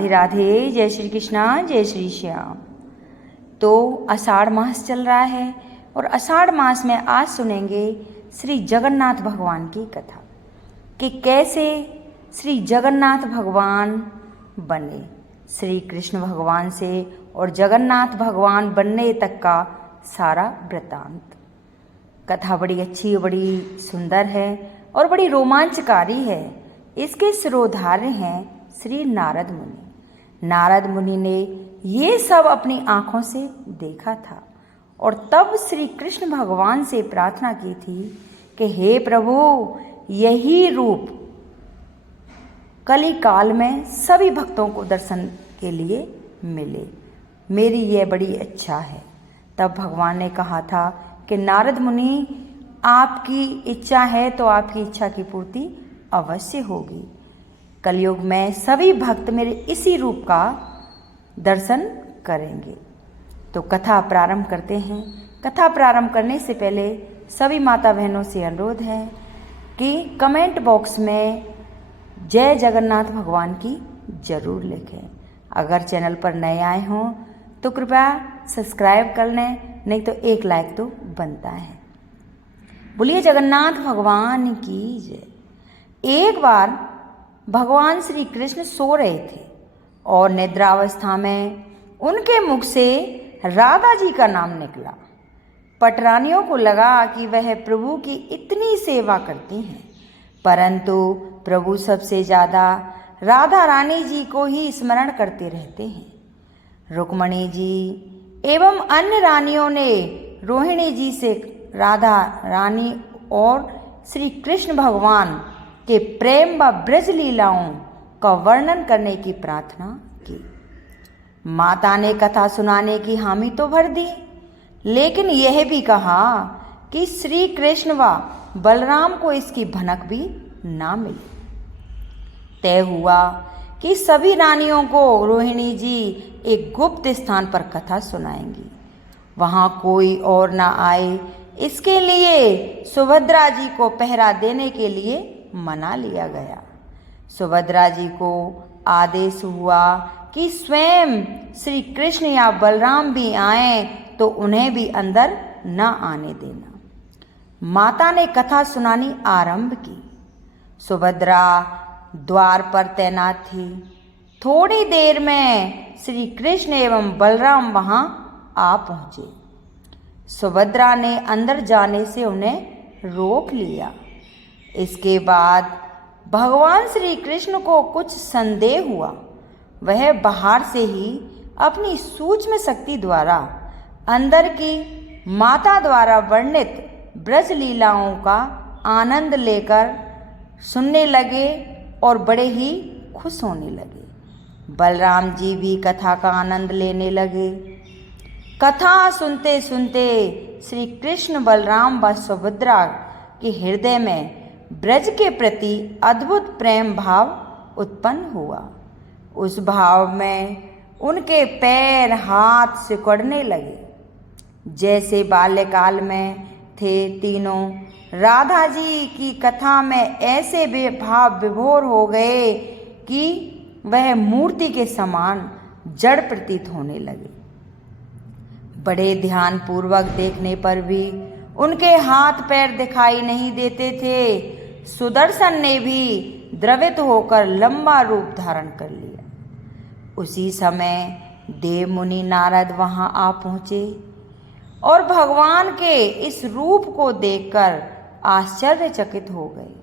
राधे राधे। जय श्री कृष्णा, जय श्री श्याम। तो आषाढ़ मास चल रहा है और आषाढ़ मास में आज सुनेंगे श्री जगन्नाथ भगवान की कथा कि कैसे श्री जगन्नाथ भगवान बने। श्री कृष्ण भगवान से और जगन्नाथ भगवान बनने तक का सारा वृत्तांत। कथा बड़ी अच्छी, बड़ी सुंदर है और बड़ी रोमांचकारी है। इसके सिरोधार्य हैं श्री नारद मुनि। नारद मुनि ने ये सब अपनी आंखों से देखा था और तब श्री कृष्ण भगवान से प्रार्थना की थी कि हे प्रभु, यही रूप कली काल में सभी भक्तों को दर्शन के लिए मिले, मेरी यह बड़ी इच्छा है। तब भगवान ने कहा था कि नारद मुनि, आपकी इच्छा है तो आपकी इच्छा की पूर्ति अवश्य होगी। कलयुग में सभी भक्त मेरे इसी रूप का दर्शन करेंगे। तो कथा प्रारंभ करते हैं। कथा प्रारंभ करने से पहले सभी माता बहनों से अनुरोध है कि कमेंट बॉक्स में जय जगन्नाथ भगवान की जरूर लिखें। अगर चैनल पर नए आए हों तो कृपया सब्सक्राइब कर लें, नहीं तो एक लाइक तो बनता है। बोलिए जगन्नाथ भगवान की जय। एक बार भगवान श्री कृष्ण सो रहे थे और निद्रावस्था में उनके मुख से राधा जी का नाम निकला। पटरानियों को लगा कि वह प्रभु की इतनी सेवा करती हैं, परंतु प्रभु सबसे ज़्यादा राधा रानी जी को ही स्मरण करते रहते हैं। रुक्मणी जी एवं अन्य रानियों ने रोहिणी जी से राधा रानी और श्री कृष्ण भगवान के प्रेम व ब्रज लीलाओं का वर्णन करने की प्रार्थना की। माता ने कथा सुनाने की हामी तो भर दी, लेकिन यह भी कहा कि श्री कृष्ण व बलराम को इसकी भनक भी ना मिली। तय हुआ कि सभी रानियों को रोहिणी जी एक गुप्त स्थान पर कथा सुनाएंगी, वहां कोई और ना आए, इसके लिए सुभद्रा जी को पहरा देने के लिए मना लिया गया। सुभद्रा जी को आदेश हुआ कि स्वयं श्री कृष्ण या बलराम भी आए तो उन्हें भी अंदर न आने देना। माता ने कथा सुनानी आरंभ की। सुभद्रा द्वार पर तैनात थी। थोड़ी देर में श्री कृष्ण एवं बलराम वहां आ पहुंचे। सुभद्रा ने अंदर जाने से उन्हें रोक लिया। इसके बाद भगवान श्री कृष्ण को कुछ संदेह हुआ। वह बाहर से ही अपनी सूक्ष्म शक्ति द्वारा अंदर की माता द्वारा वर्णित ब्रज लीलाओं का आनंद लेकर सुनने लगे और बड़े ही खुश होने लगे। बलराम जी भी कथा का आनंद लेने लगे। कथा सुनते सुनते श्री कृष्ण बलराम व सुभद्रा के हृदय में ब्रज के प्रति अद्भुत प्रेम भाव उत्पन्न हुआ। उस भाव में उनके पैर हाथ सिकुड़ने लगे, जैसे बाल्यकाल में थे। तीनों राधा जी की कथा में ऐसे भाव विभोर हो गए कि वह मूर्ति के समान जड़ प्रतीत होने लगे। बड़े ध्यान पूर्वक देखने पर भी उनके हाथ पैर दिखाई नहीं देते थे। सुदर्शन ने भी द्रवित होकर लंबा रूप धारण कर लिया। उसी समय देव मुनि नारद वहां आ पहुंचे और भगवान के इस रूप को देखकर आश्चर्यचकित हो गए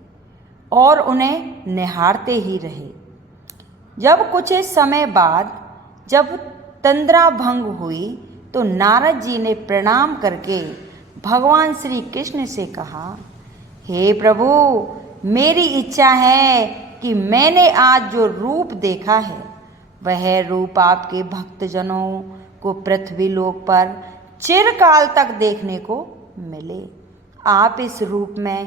और उन्हें निहारते ही रहे। जब कुछ समय बाद जब तंद्रा भंग हुई तो नारद जी ने प्रणाम करके भगवान श्री कृष्ण से कहा, हे प्रभु, मेरी इच्छा है कि मैंने आज जो रूप देखा है वह रूप आपके भक्तजनों को पृथ्वी लोक पर चिरकाल तक देखने को मिले। आप इस रूप में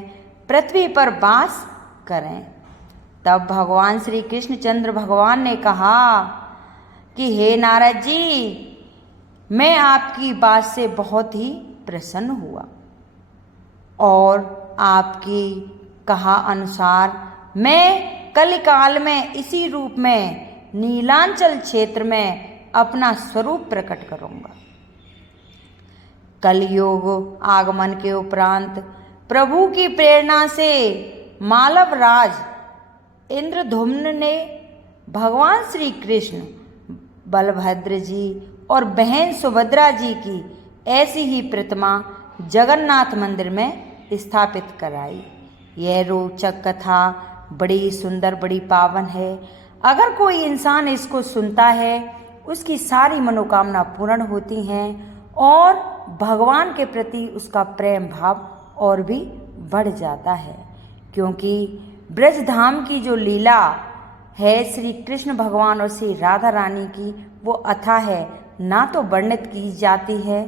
पृथ्वी पर वास करें। तब भगवान श्री कृष्णचंद्र भगवान ने कहा कि हे नारद जी, मैं आपकी बात से बहुत ही प्रसन्न हुआ और आपकी कहा अनुसार मैं कलिकाल में इसी रूप में नीलांचल क्षेत्र में अपना स्वरूप प्रकट करूंगा। कलयुग आगमन के उपरांत प्रभु की प्रेरणा से मालवराज इंद्रधुम्न ने भगवान श्री कृष्ण, बलभद्र जी और बहन सुभद्रा जी की ऐसी ही प्रतिमा जगन्नाथ मंदिर में स्थापित कराई। यह रोचक कथा बड़ी सुंदर, बड़ी पावन है। अगर कोई इंसान इसको सुनता है, उसकी सारी मनोकामना पूर्ण होती हैं और भगवान के प्रति उसका प्रेम भाव और भी बढ़ जाता है। क्योंकि ब्रजधाम की जो लीला है श्री कृष्ण भगवान और श्री राधा रानी की, वो अथाह है, ना तो वर्णित की जाती है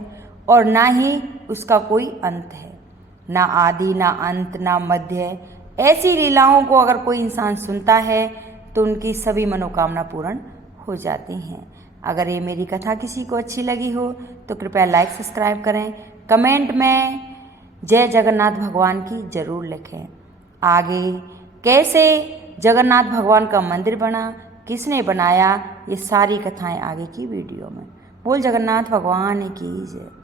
और ना ही उसका कोई अंत है, ना आदि ना अंत ना मध्य। ऐसी लीलाओं को अगर कोई इंसान सुनता है तो उनकी सभी मनोकामना पूर्ण हो जाती हैं। अगर ये मेरी कथा किसी को अच्छी लगी हो तो कृपया लाइक सब्सक्राइब करें, कमेंट में जय जगन्नाथ भगवान की जरूर लिखें। आगे कैसे जगन्नाथ भगवान का मंदिर बना, किसने बनाया, ये सारी कथाएं आगे की वीडियो में। बोल जगन्नाथ भगवान की जय।